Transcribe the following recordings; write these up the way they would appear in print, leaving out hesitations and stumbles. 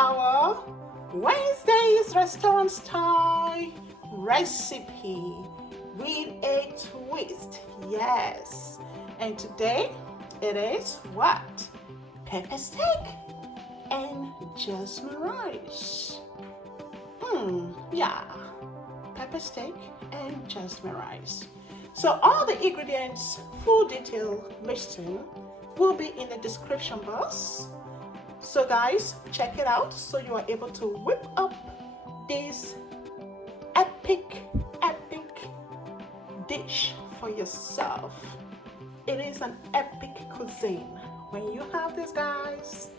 our Wednesday's restaurant style recipe with a twist. Yes, and today it is what? Pepper steak and jasmine rice. Yeah, pepper steak and jasmine rice. So all the ingredients, full detail listing will be in the description box. So guys, check it out so you are able to whip up this epic dish for yourself. It is an epic cuisine. When you have this, guys,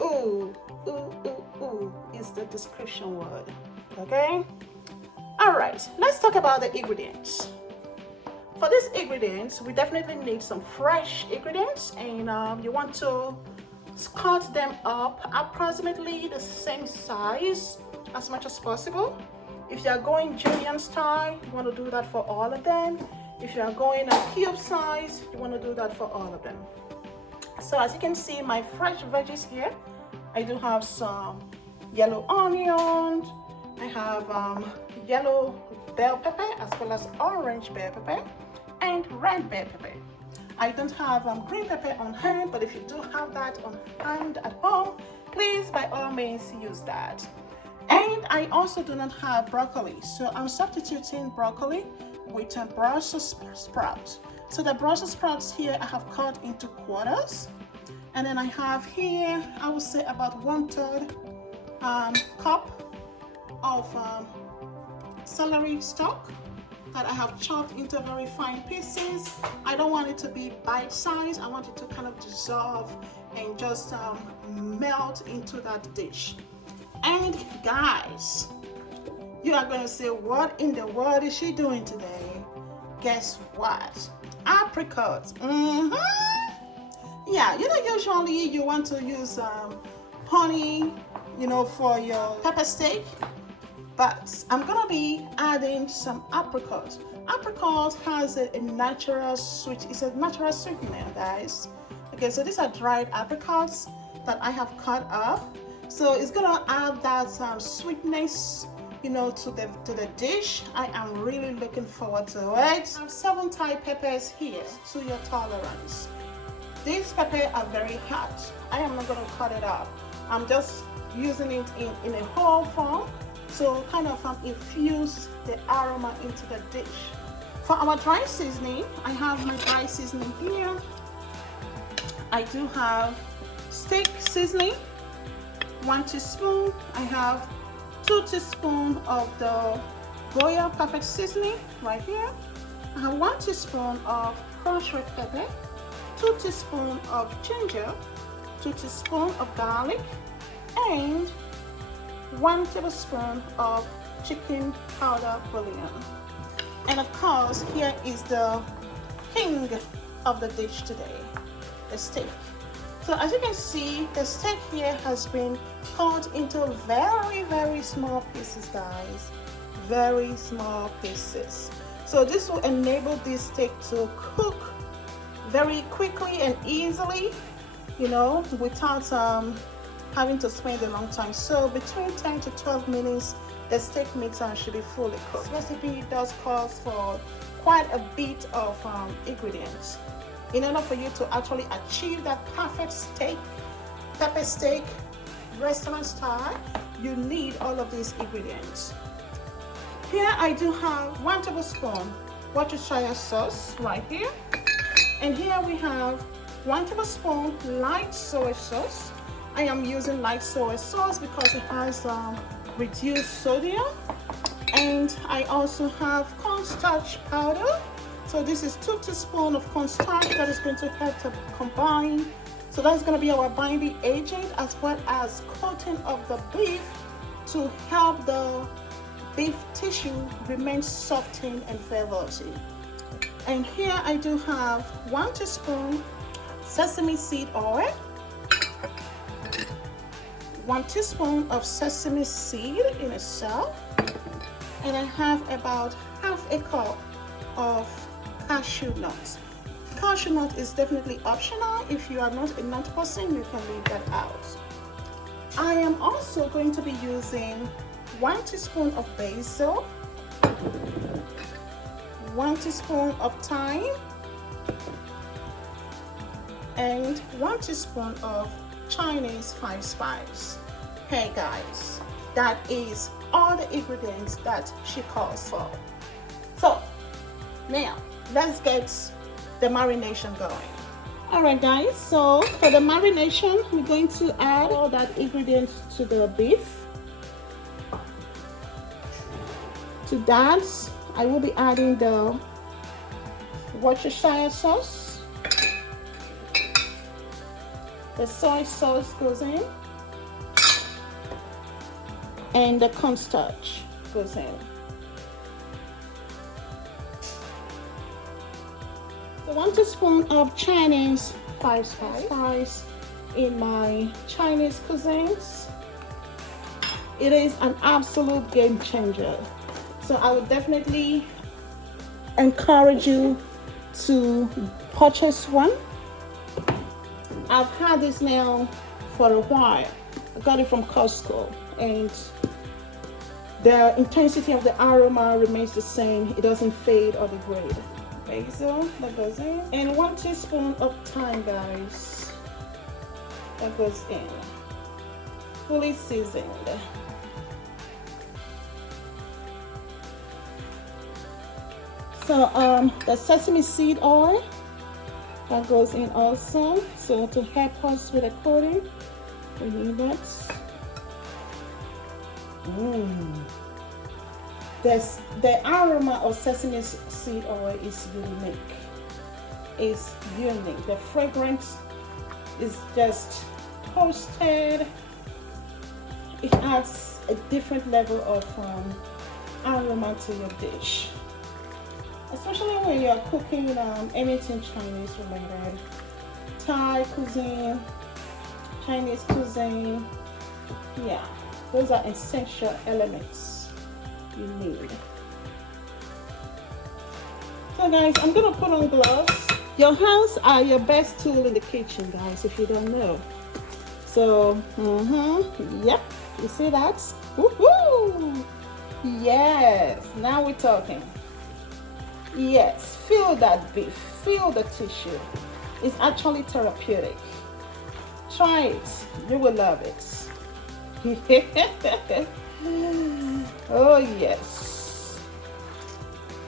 ooh is the description word. Okay, all right, let's talk about the ingredients. For these ingredients, we definitely need some fresh ingredients, and you want to cut them up approximately the same size as much as possible. If you are going julienne style, you want to do that for all of them. If you are going a cube size, you want to do that for all of them. So as you can see, my fresh veggies here, I do have some yellow onion, I have yellow bell pepper as well as orange bell pepper and red bell pepper. I don't have green pepper on hand, but if you do have that on hand at home, please by all means use that. And I also do not have broccoli, so I'm substituting broccoli with a Brussels sprouts. So the Brussels sprouts here I have cut into quarters, and then I have here, I would say about 1/3 cup of celery stalk that I have chopped into very fine pieces. I don't want it to be bite-sized. I want it to kind of dissolve and just melt into that dish. And guys, you are going to say, what in the world is she doing today? Guess what? Apricots. Yeah, usually you want to use honey, for your pepper steak, but I'm gonna be adding some apricots. Apricot has a natural sweet, it's a natural sweetener, guys. Okay, so these are dried apricots that I have cut up. So it's gonna add that sweetness, to the dish. I am really looking forward to it. I have 7 Thai peppers here to your tolerance. These peppers are very hot. I am not gonna cut it up. I'm just using it in a whole form to kind of infuse the aroma into the dish. For our dry seasoning, I have my dry seasoning here. I do have steak seasoning, 1 teaspoon. I have 2 teaspoons of the Goya perfect seasoning right here. I have 1 teaspoon of crushed red pepper, 2 teaspoons of ginger, 2 teaspoons of garlic, and 1 tablespoon of chicken powder bouillon. And of course, here is the king of the dish today, the steak. So as you can see, the steak here has been cut into very small pieces, guys. Very small pieces. So this will enable this steak to cook very quickly and easily, without having to spend a long time. So between 10 to 12 minutes, the steak meat should be fully cooked. This recipe does call for quite a bit of ingredients. In order for you to actually achieve that perfect steak, pepper steak, restaurant style, you need all of these ingredients. Here I do have 1 tablespoon Worcestershire sauce right here. And here we have 1 tablespoon light soy sauce. I am using light soy sauce because it has reduced sodium. And I also have cornstarch powder. So this is 2 teaspoons of cornstarch that is going to help to combine. So that's going to be our binding agent as well as coating of the beef to help the beef tissue remain softened and velvety. And here I do have 1 teaspoon sesame seed oil, 1 teaspoon of sesame seed in itself, and I have about half a cup of cashew nuts. Cashew nut is definitely optional. If you are not a nut person, you can leave that out. I am also going to be using 1 teaspoon of basil, 1 teaspoon of thyme, and 1 teaspoon of Chinese 5 spice. Hey guys, that is all the ingredients that she calls for. So now let's get the marination going. All right guys, so for the marination, we're going to add all that ingredients to the beef. To that, I will be adding the Worcestershire sauce. The soy sauce goes in. And the cornstarch goes in. So 1 teaspoon of Chinese 5 spice in my Chinese cuisines. It is an absolute game changer. So I would definitely encourage you to purchase one. I've had this now for a while. I got it from Costco, and the intensity of the aroma remains the same. It doesn't fade or degrade. Basil, that goes in. And 1 teaspoon of thyme, guys. That goes in. Fully seasoned. So the sesame seed oil, that goes in also. So to help us with the coating, we need that. The aroma of sesame seed oil is unique. It's unique. The fragrance is just toasted. It adds a different level of aroma to your dish, especially when you're cooking anything Chinese related. Thai cuisine, Chinese cuisine. Yeah, those are essential elements you need. So guys, I'm gonna put on gloves. Your hands are your best tool in the kitchen, guys, if you don't know. So, yep, you see that? Woohoo! Yes, now we're talking. Yes, feel that beef, feel the tissue. It's actually therapeutic. Try it, you will love it. Oh yes.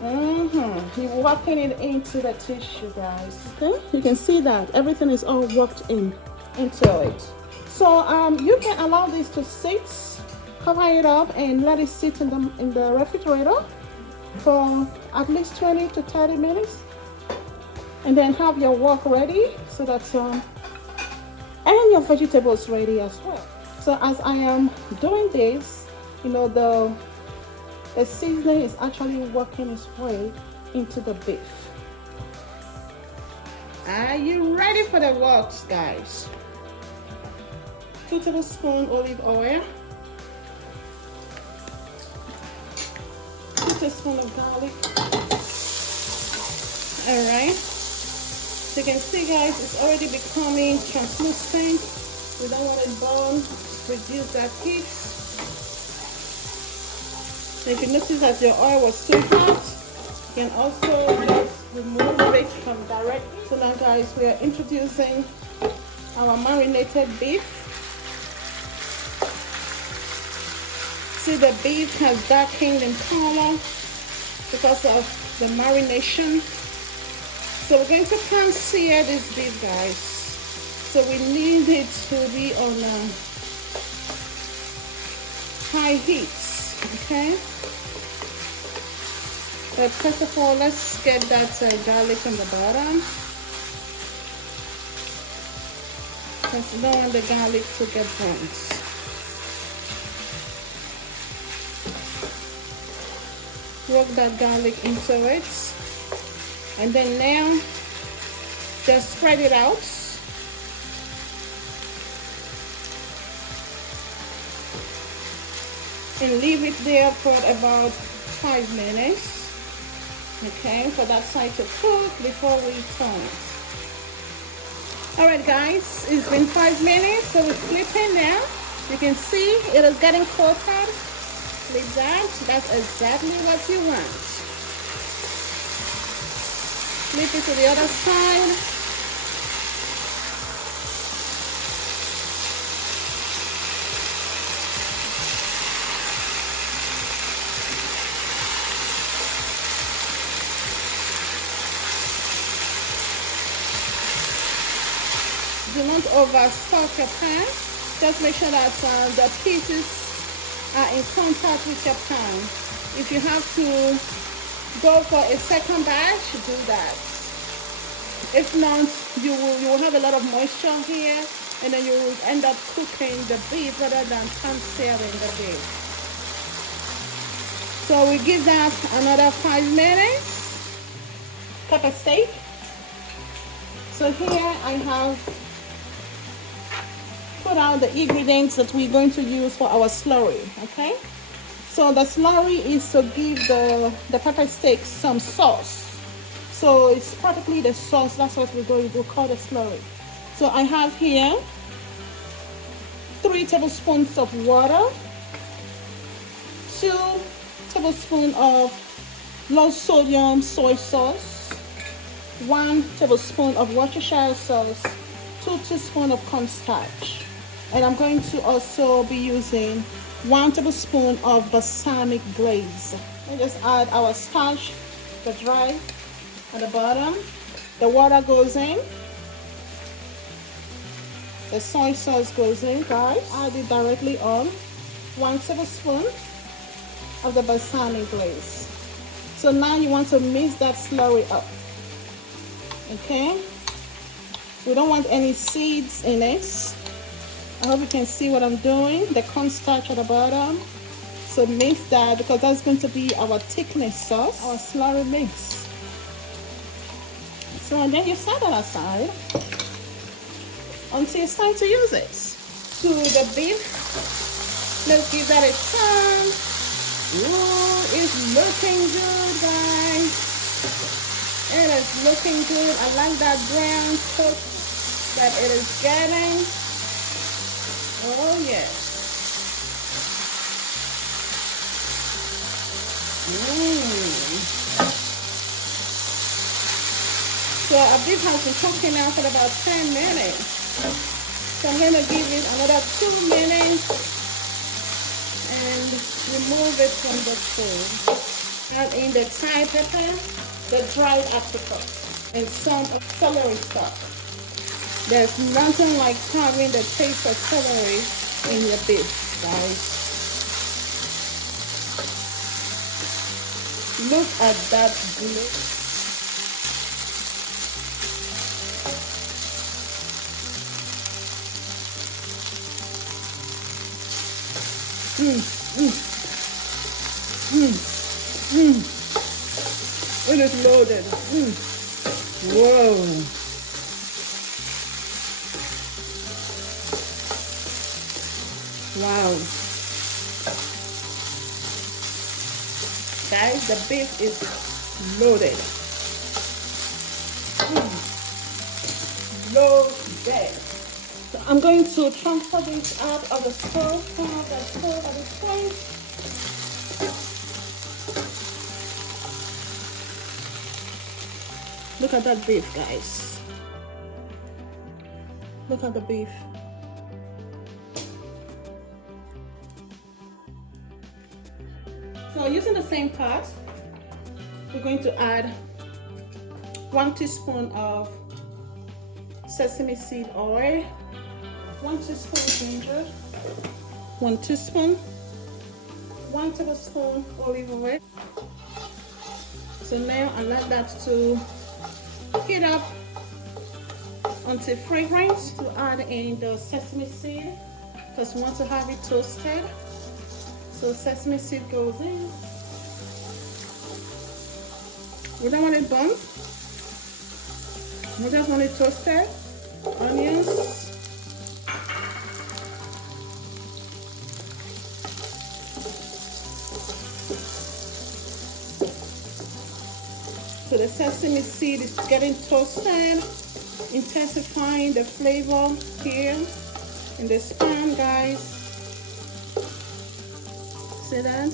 You're working it into the tissue, guys. Okay, you can see that everything is all worked into it. So you can allow this to sit, cover it up, and let it sit in the refrigerator for at least 20 to 30 minutes, and then have your wok ready so that and your vegetables ready as well. So as I am doing this, you know, the seasoning is actually working its way into the beef. Are you ready for the woks, guys? 2 tablespoons olive oil, 2 teaspoons of garlic. All right, so you can see, guys, it's already becoming translucent. We don't want it burn. Reduce that heat. If you notice that your oil was too hot, you can also just remove it from directly. So now, guys, we are introducing our marinated beef. See, the beef has darkened in color because of the marination. So we're going to pan sear this beef, guys. So we need it to be on high heat, okay? But first of all, let's get that garlic on the bottom, because we don't want the garlic to get burnt. Work that garlic into it, and then now just spread it out. And leave it there for about 5 minutes, okay, for that side to cook before we turn it. All right, guys, it's been 5 minutes, so we're flipping now. You can see it is getting coated like that. That's exactly what you want. Flip it to the other side. Do not overstock your pan. Just make sure that the pieces are in contact with your pan. If you have to go for a second batch, do that. If not, you will have a lot of moisture here, and then you will end up cooking the beef rather than pan-searing the beef. So we give that another 5 minutes. Pepper steak. So here I have put out the ingredients that we're going to use for our slurry. Okay, so the slurry is to give the pepper steak some sauce. So it's practically the sauce. That's what we're going to call the slurry. So I have here 3 tablespoons of water, 2 tablespoons of low sodium soy sauce, 1 tablespoon of Worcestershire sauce, 2 teaspoons of cornstarch. And I'm going to also be using 1 tablespoon of balsamic glaze. We just add our starch, the dry at the bottom. The water goes in. The soy sauce goes in, guys. Add it directly on. 1 tablespoon of the balsamic glaze. So now you want to mix that slurry up. Okay? We don't want any seeds in it. I hope you can see what I'm doing. The cornstarch at the bottom. So mix that because that's going to be our thickness sauce, our slurry mix. So and then you set that aside until it's time to use it. To the beef, let's give that a turn. Ooh, it's looking good, guys. It is looking good. I like that brown coat that it is getting. Oh yes. So our beef has been cooking now for about 10 minutes. So I'm going to give it another 2 minutes and remove it from the food. Add in the Thai pepper, the dried apricot, and some celery stock. There's nothing like having the taste of celery in your beef, guys. Look at that glue. It is loaded. Whoa. Wow. Guys, the beef is loaded. Loaded. So I'm going to transfer this out of the stove. Turn off the stove at this point. Look at that beef, guys. Look at the beef. So using the same pot, we're going to add 1 teaspoon of sesame seed oil, 1 teaspoon ginger, 1 teaspoon, 1 tablespoon olive oil. So now allow that to heat up until fragrant. To add in the sesame seed because we want to have it toasted. So sesame seed goes in. We don't want it burnt. We just want it toasted. Onions. So the sesame seed is getting toasted, intensifying the flavor here in this pan, guys. See that?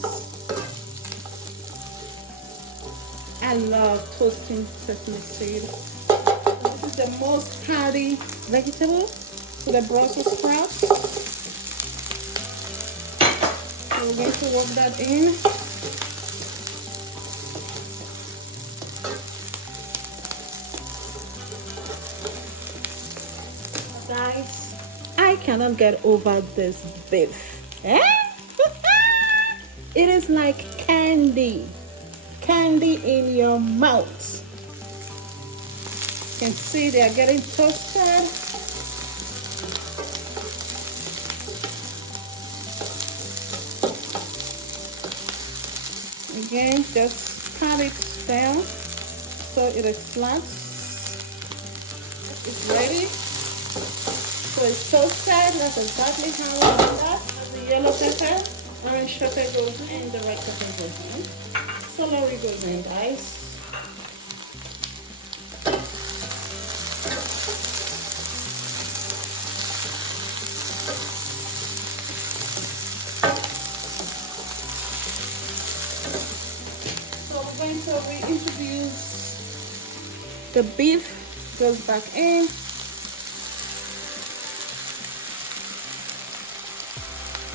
I love toasting sesame seed. This is the most hearty vegetable to the Brussels sprouts. So we're going to work that in. Guys, I cannot get over this beef. Eh? It is like candy in your mouth. You can see they are getting toasted. Again, just pat it down so it is flat. It's ready. So it's toasted. That's exactly how I do that. The yellow pepper, orange pepper goes in, the red pepper goes in. Celery goes in, guys. So we're going to reintroduce the beef, goes back in.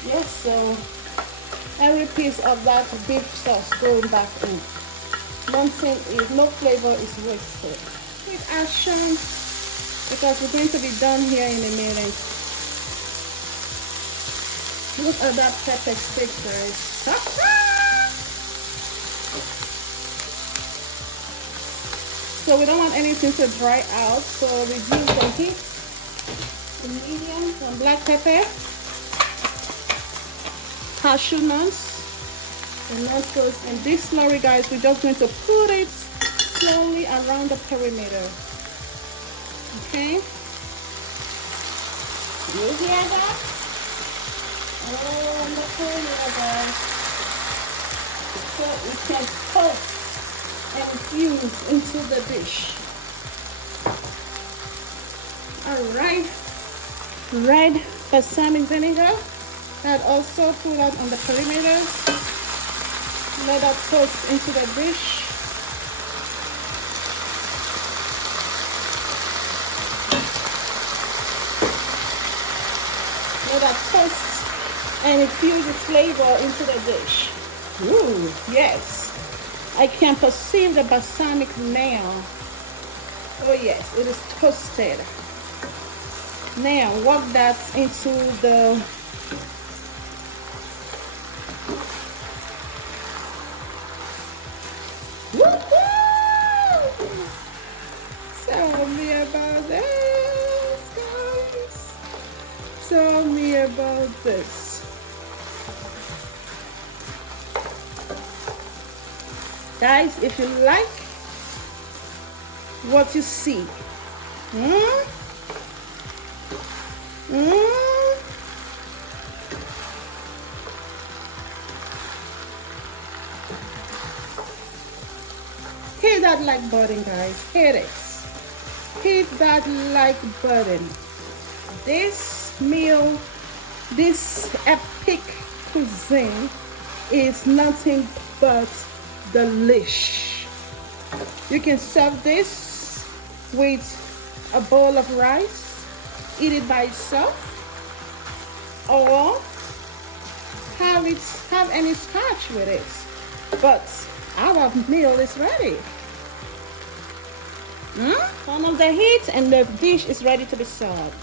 Yes, so every piece of that beef sauce going back in. Nothing is, no flavor is wasted. With action, because we're going to be done here in a minute. Look at that pepper stick, guys. So we don't want anything to dry out, so reduce the heat to medium. Some black pepper, cashew nuts, and nuts. And this slurry, guys, we're just going to put it slowly around the perimeter. Okay? You hear that? Around the perimeter. So it can coat and infuse into the dish. Alright. Red balsamic vinegar. That also put that on the perimeter. Let that toast into the dish. Let that toast and infuse the flavor into the dish. Ooh, yes. I can perceive the balsamic now. Oh yes, it is toasted. Now work that into the Tell me about this, guys. Tell me about this. Guys, if you like what you see, hit that like button, guys. Hit it. Hit that like button. This meal, this epic cuisine is nothing but delish. You can serve this with a bowl of rice, eat it by itself, or have any starch with it. But our meal is ready. Turn on the heat and the dish is ready to be served.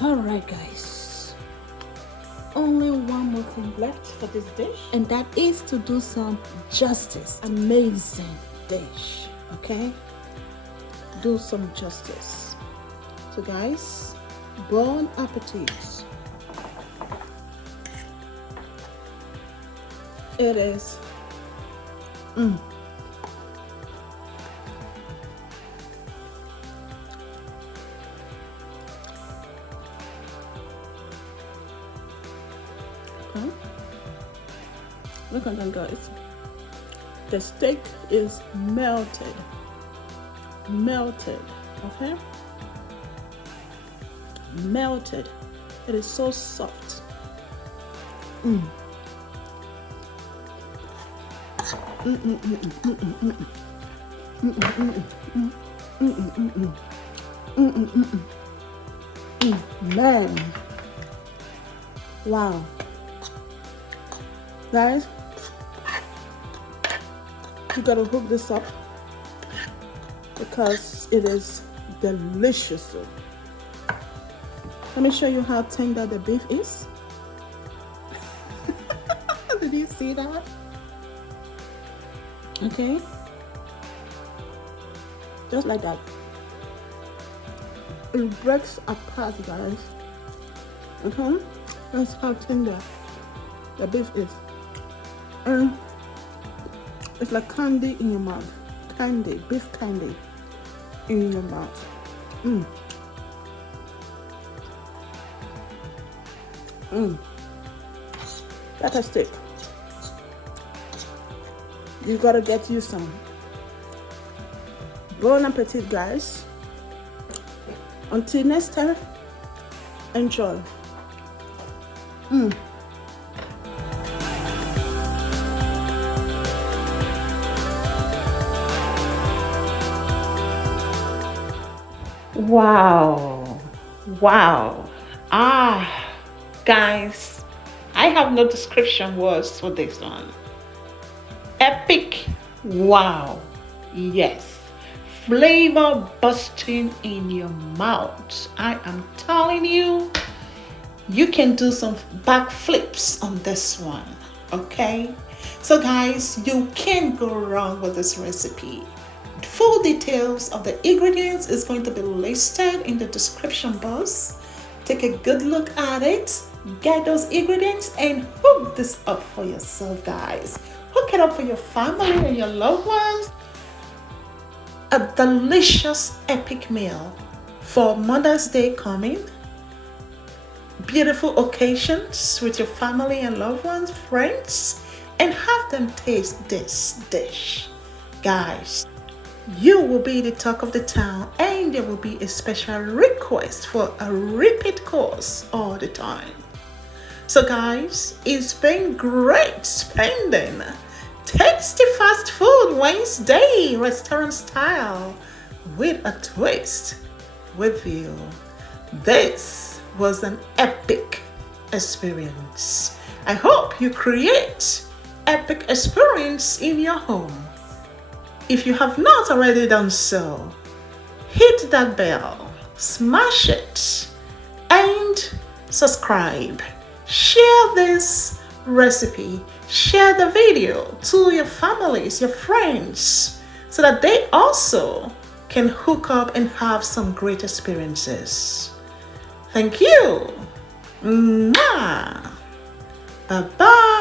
All right, guys. Only one more thing left for this dish, and that is to do some justice. Amazing dish, okay? Do some justice. So, guys, bon appetit. It is. Okay. Look at that, guys. The steak is melted. Melted. Okay? Melted. It is so soft. Man. Wow. Guys, you gotta hook this up because it is delicious. Let me show you how tender the beef is. Did you see that? Okay, just like that. It breaks apart, guys. Okay, that's how tender the beef is. And it's like candy in your mouth. Candy, beef candy in your mouth. Better steak. You gotta get you some. Bon appetit, guys. Until next time, enjoy. Wow. Guys, I have no description words for this one. Epic. Wow. Yes. Flavor busting in your mouth. I am telling you, you can do some backflips on this one. Okay? So guys, you can't go wrong with this recipe. Full details of the ingredients is going to be listed in the description box. Take a good look at it, get those ingredients, and hook this up for yourself, guys. Hook it up for your family and your loved ones. A delicious, epic meal for Mother's Day coming. Beautiful occasions with your family and loved ones, friends, and have them taste this dish. Guys, you will be the talk of the town, and there will be a special request for a repeat course all the time. So guys, it's been great spending tasty fast food Wednesday restaurant style with a twist with you. This was an epic experience. I hope you create epic experience in your home. If you have not already done so, hit that bell, smash it, and subscribe. Share this recipe, share the video to your families, your friends, so that they also can hook up and have some great experiences. Thank you. Mwah. Bye-bye.